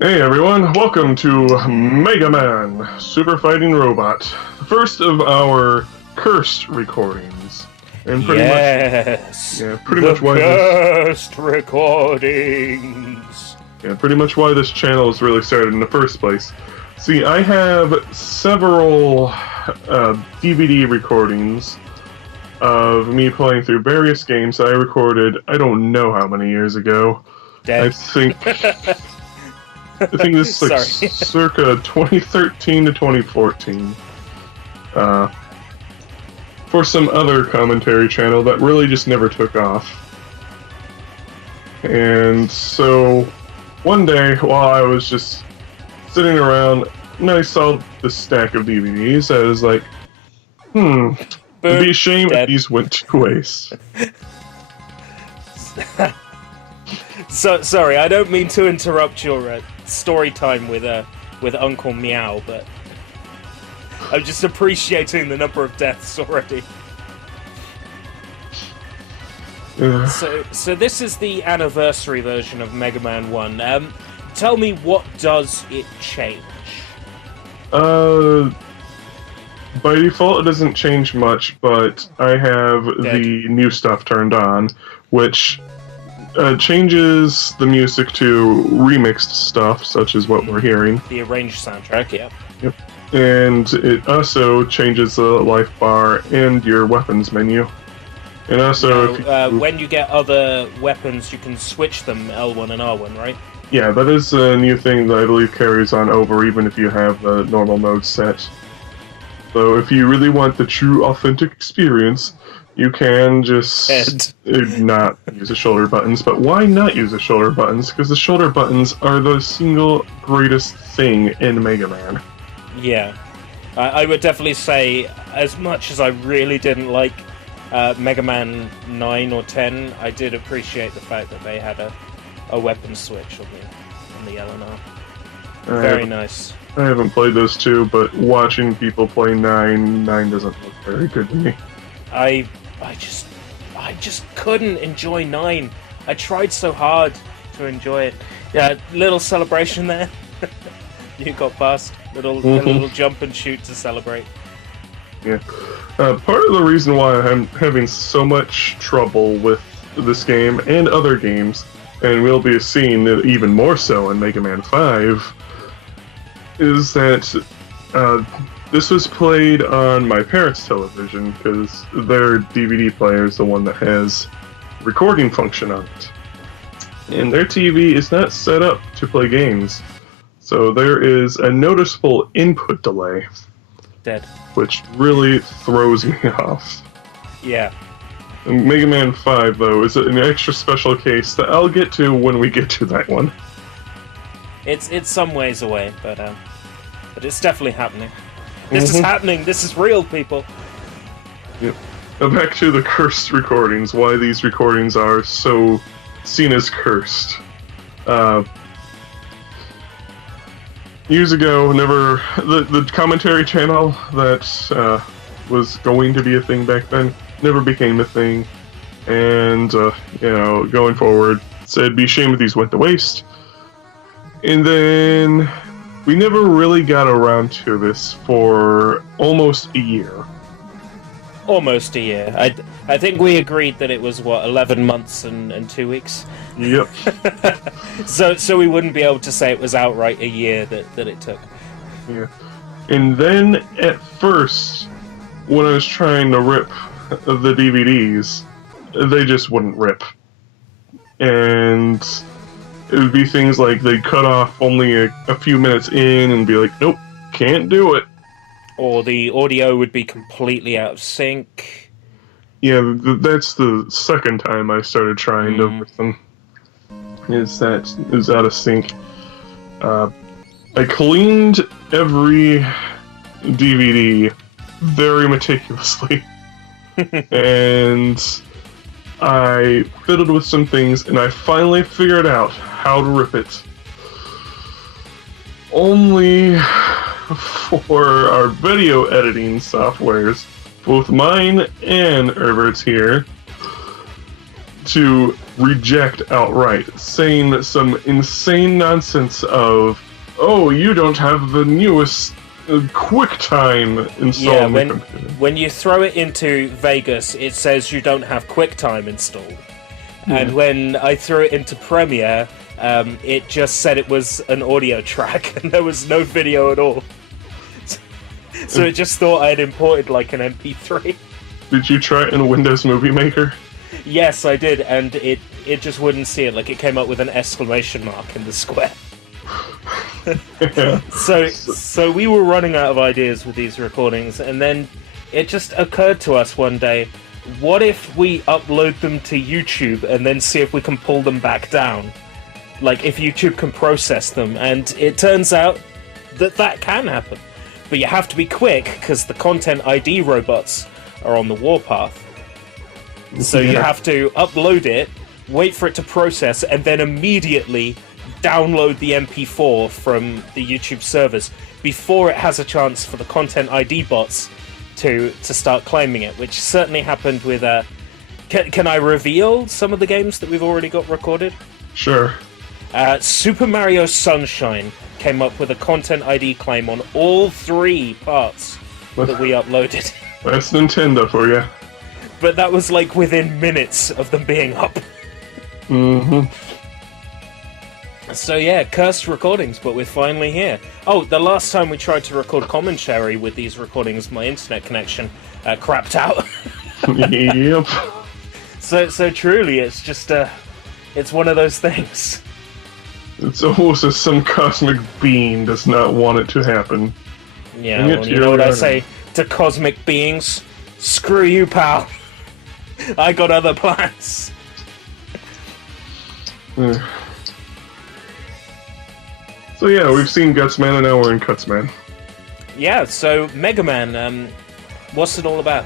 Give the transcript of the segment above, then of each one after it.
Hey everyone, welcome to Mega Man Super Fighting Robot, the first of our cursed recordings. And Yes, pretty the much why cursed recordings. pretty much why this channel was really started in the first place. See, I have several DVD recordings of me playing through various games that I recorded I don't know how many years ago. Dead. I think this is like Sorry. circa 2013 to 2014. For some other commentary channel that really just never took off. And so, one day, while I was just sitting around, and I saw this stack of DVDs, I was like, it'd be a shame if these went to waste. So sorry, I don't mean to interrupt your story time with Uncle Meow, but I'm just appreciating the number of deaths already. So this is the anniversary version of Mega Man 1. Tell me, what does it change? By default, it doesn't change much, but I have the new stuff turned on, which changes the music to remixed stuff, such as what we're hearing. The arranged soundtrack, yeah. Yep. And it also changes the life bar and your weapons menu. And also, when you get other weapons, you can switch them L1 and R1, right? Yeah, that is a new thing that I believe carries on over even if you have the normal mode set. So if you really want the true, authentic experience, you can just not use the shoulder buttons. But why not use the shoulder buttons? Because the shoulder buttons are the single greatest thing in Mega Man. Yeah. I would definitely say, as much as I really didn't like Mega Man 9 or 10, I did appreciate the fact that they had a weapon switch on the L and R. Very nice. I haven't played those two, but watching people play 9 doesn't look very good to me. I just couldn't enjoy 9. I tried so hard to enjoy it. Yeah, little celebration there. You got past. A little jump and shoot to celebrate. Yeah. Part of the reason why I'm having so much trouble with this game and other games, and we'll be seeing it even more so in Mega Man 5, is that this was played on my parents' television, because their DVD player is the one that has recording function on it. And their TV is not set up to play games. So there is a noticeable input delay. Dead. Which really throws me off. Yeah. And Mega Man 5, though, is an extra special case that I'll get to when we get to that one. It's some ways away, but it's definitely happening. This is happening. This is real, people. Yep. Now back to the cursed recordings. Why these recordings are so seen as cursed. Years ago, the commentary channel that was going to be a thing back then never became a thing, and going forward, said it'd be a shame if these went to waste. And then we never really got around to this for almost a year. Almost a year. I think we agreed that it was 11 months and 2 weeks. Yep. So we wouldn't be able to say it was outright a year that it took. Yeah. And then at first, when I was trying to rip the DVDs, they just wouldn't rip. And it would be things like they'd cut off only a few minutes in and be like, nope, can't do it. Or the audio would be completely out of sync. Yeah, that's the second time I started trying to rip them. Is that it was out of sync. I cleaned every DVD very meticulously. And I fiddled with some things, and I finally figured out how to rip it. Only for our video editing softwares, both mine and Herbert's here, to reject outright, saying some insane nonsense of, "Oh, you don't have the newest QuickTime installed." Yeah, when you throw it into Vegas, it says you don't have QuickTime installed. And when I threw it into Premiere, it just said it was an audio track, and there was no video at all. So it just thought I had imported like an MP3. Did you try it in Windows Movie Maker? Yes, I did, and it just wouldn't see it. Like, it came up with an exclamation mark in the square. So we were running out of ideas with these recordings, and then it just occurred to us one day, what if we upload them to YouTube and then see if we can pull them back down? Like, if YouTube can process them, and it turns out that can happen. But you have to be quick, because the Content ID robots are on the warpath. So you have to upload it, wait for it to process, and then immediately download the MP4 from the YouTube servers before it has a chance for the Content ID bots to start claiming it, which certainly happened with... Can I reveal some of the games that we've already got recorded? Sure. Super Mario Sunshine came up with a Content ID claim on all 3 parts that we uploaded. That's Nintendo for you. But that was like within minutes of them being up. Mm-hmm. So yeah, cursed recordings, but we're finally here. Oh, the last time we tried to record commentary with these recordings, my internet connection crapped out. Yep. So truly, it's just it's one of those things. It's almost as some cosmic being does not want it to happen. Yeah, well, you know what I say to cosmic beings? Screw you, pal. I got other plans. So yeah, we've seen Gutsman and now we're in Cutsman. Yeah, so Mega Man, what's it all about?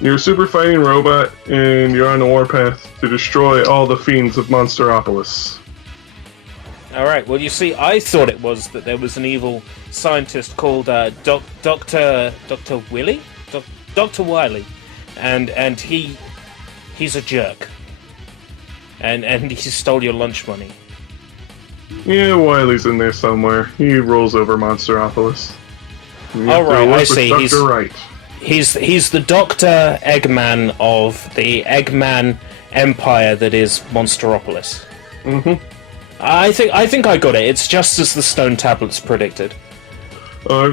You're a super fighting robot and you're on the warpath to destroy all the fiends of Monsteropolis. Alright, well you see, I thought it was that there was an evil scientist called Dr. Willy? Dr. Wily. And he's a jerk. And he stole your lunch money. Yeah, Wily's in there somewhere. He rolls over Monsteropolis. Oh right, I see. He's the Dr. Eggman of the Eggman Empire that is Monsteropolis. Mm-hmm. I think I got it. It's just as the stone tablets predicted.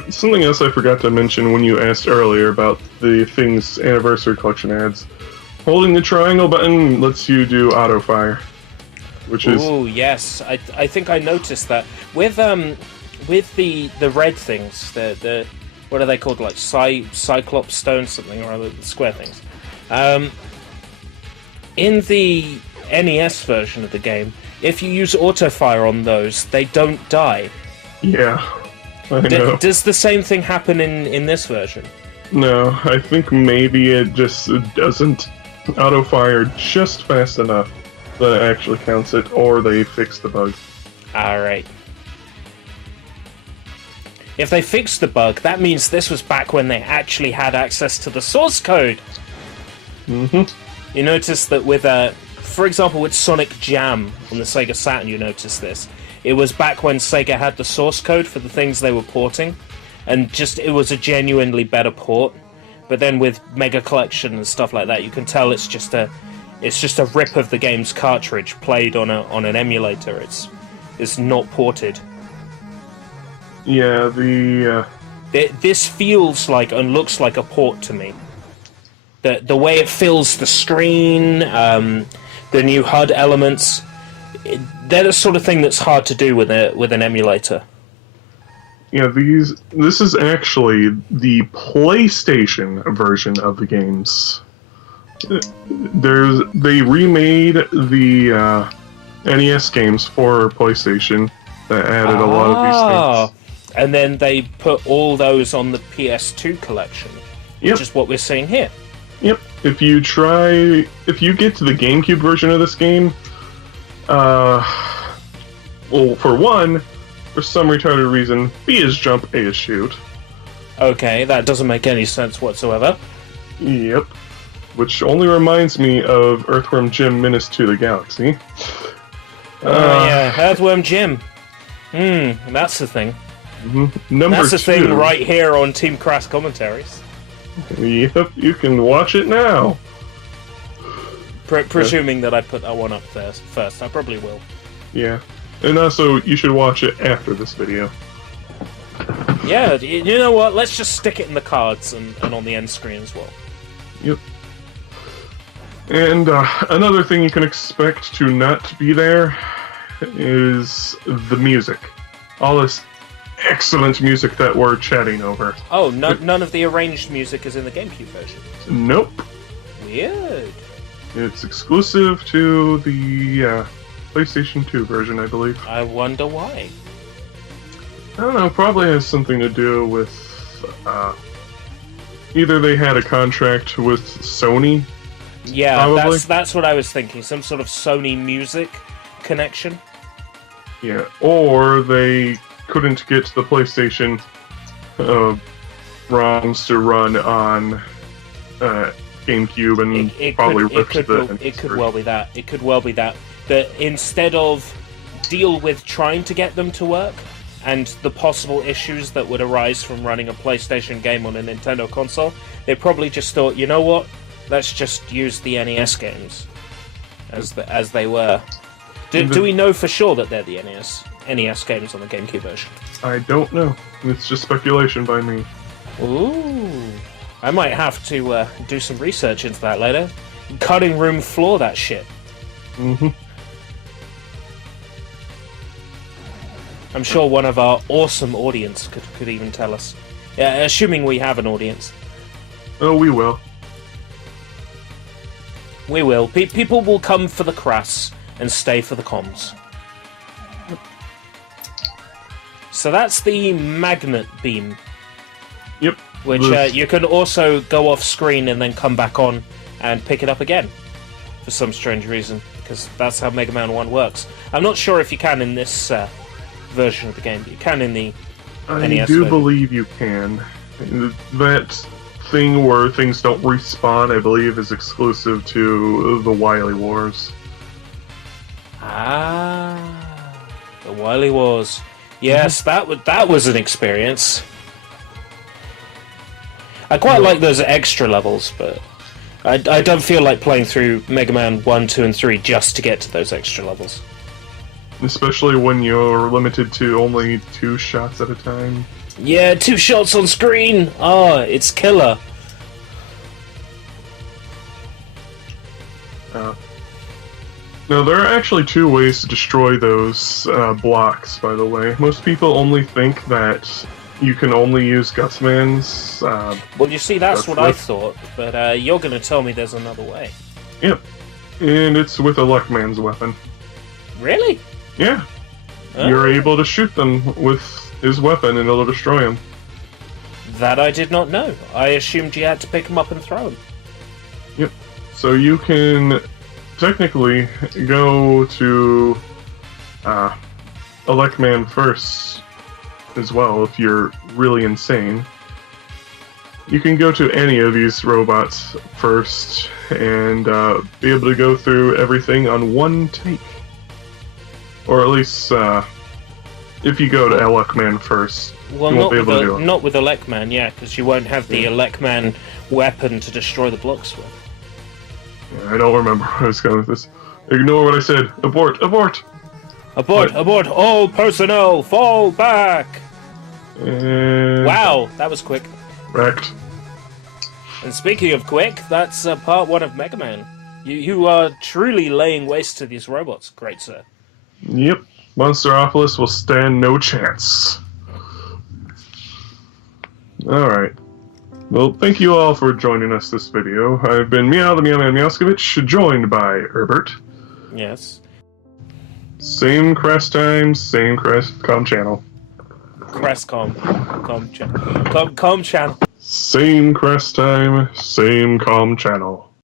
Something else I forgot to mention when you asked earlier about the Things Anniversary Collection ads. Holding the triangle button lets you do auto fire, which is... Oh yes, I think I noticed that with the red things, the what are they called, like Cyclops stone something or other, the square things. In the NES version of the game, if you use auto fire on those, they don't die. Yeah, I know. Does the same thing happen in this version? No, I think maybe it just doesn't auto-fire just fast enough that it actually counts it, or they fix the bug. Alright. If they fixed the bug, that means this was back when they actually had access to the source code. Mm-hmm. You notice that with, for example, with Sonic Jam on the Sega Saturn, you notice this. It was back when Sega had the source code for the things they were porting, and just it was a genuinely better port. But then with Mega Collection and stuff like that, you can tell it's just a rip of the game's cartridge played on an emulator. It's not ported. Yeah, this feels like and looks like a port to me. The way it fills the screen, the new HUD elements, they're the sort of thing that's hard to do with an emulator. Yeah, this is actually the PlayStation version of the games. They remade the NES games for PlayStation that added a lot of these things. And then they put all those on the PS2 collection, which is what we're seeing here. Yep. If you get to the GameCube version of this game, well, for one, for some retarded reason, B is jump, A is shoot. Okay, that doesn't make any sense whatsoever. Yep. which only reminds me of Earthworm Jim Menace to the Galaxy. Yeah, Earthworm Jim. That's the thing. Number That's the 2. thing right here on Team Crass Commentaries. Yep, you can watch it now. Presuming that I put that one up first. I probably will. Yeah. And also, you should watch it after this video. Yeah, you know what? Let's just stick it in the cards and on the end screen as well. Yep. And another thing you can expect to not be there is the music. All this excellent music that we're chatting over. Oh, none of the arranged music is in the GameCube version? Nope. Weird. It's exclusive to the PlayStation 2 version, I believe. I wonder why. I don't know, probably has something to do with either they had a contract with Sony. Yeah, probably. that's what I was thinking. Some sort of Sony music connection. Yeah, or they couldn't get the PlayStation ROMs to run on GameCube, and It could well be that. It could well be that instead of deal with trying to get them to work and the possible issues that would arise from running a PlayStation game on a Nintendo console, they probably just thought, you know what, let's just use the NES games as they were. Do we know for sure that they're the NES games on the GameCube version? I don't know. It's just speculation by me. Ooh. I might have to do some research into that later. Cutting room floor that shit. I'm sure one of our awesome audience could even tell us. Yeah, assuming we have an audience. Oh, we will. We will. People will come for the crass and stay for the comms. So that's the magnet beam. Yep. Which you can also go off screen and then come back on and pick it up again. For some strange reason. Because that's how Mega Man 1 works. I'm not sure if you can in this version of the game, but you can in the NES I do version. believe you can. That thing where things don't respawn, I believe, is exclusive to the Wily Wars. Ah, the Wily Wars. Yes, that was an experience. I quite like those extra levels, but I don't feel like playing through Mega Man 1, 2, and 3 just to get to those extra levels. Especially when you're limited to only 2 shots at a time. Yeah, 2 shots on screen! Oh, it's killer. Now, there are actually 2 ways to destroy those blocks, by the way. Most people only think that you can only use Gutsman's... well, you see, that's what I thought, but you're going to tell me there's another way. Yep. And it's with a Luckman's weapon. Really? Yeah. Oh. You're able to shoot them with his weapon and it'll destroy them. That I did not know. I assumed you had to pick them up and throw them. Yep. So you can technically go to a Luckman first as well if you're really insane. You can go to any of these robots first and be able to go through everything on one take. Or at least, if you go to Luckman first, well, you won't be able to do it. Not with a Luckman, yeah, because you won't have the Luckman weapon to destroy the blocks with. Yeah, I don't remember where I was going with this. Ignore what I said. Abort! Abort! Abort! Abort! All personnel, fall back! And... Wow, that was quick. Wrecked. And speaking of quick, that's part 1 of Mega Man. You are truly laying waste to these robots, great sir. Yep. Monsteropolis will stand no chance. Alright. Well, thank you all for joining us this video. I've been Meow the Meowman Meowskovich, joined by Herbert. Yes. Same Crest time, same Com channel. Crestcom. Com channel. Same Crest time, same Com channel.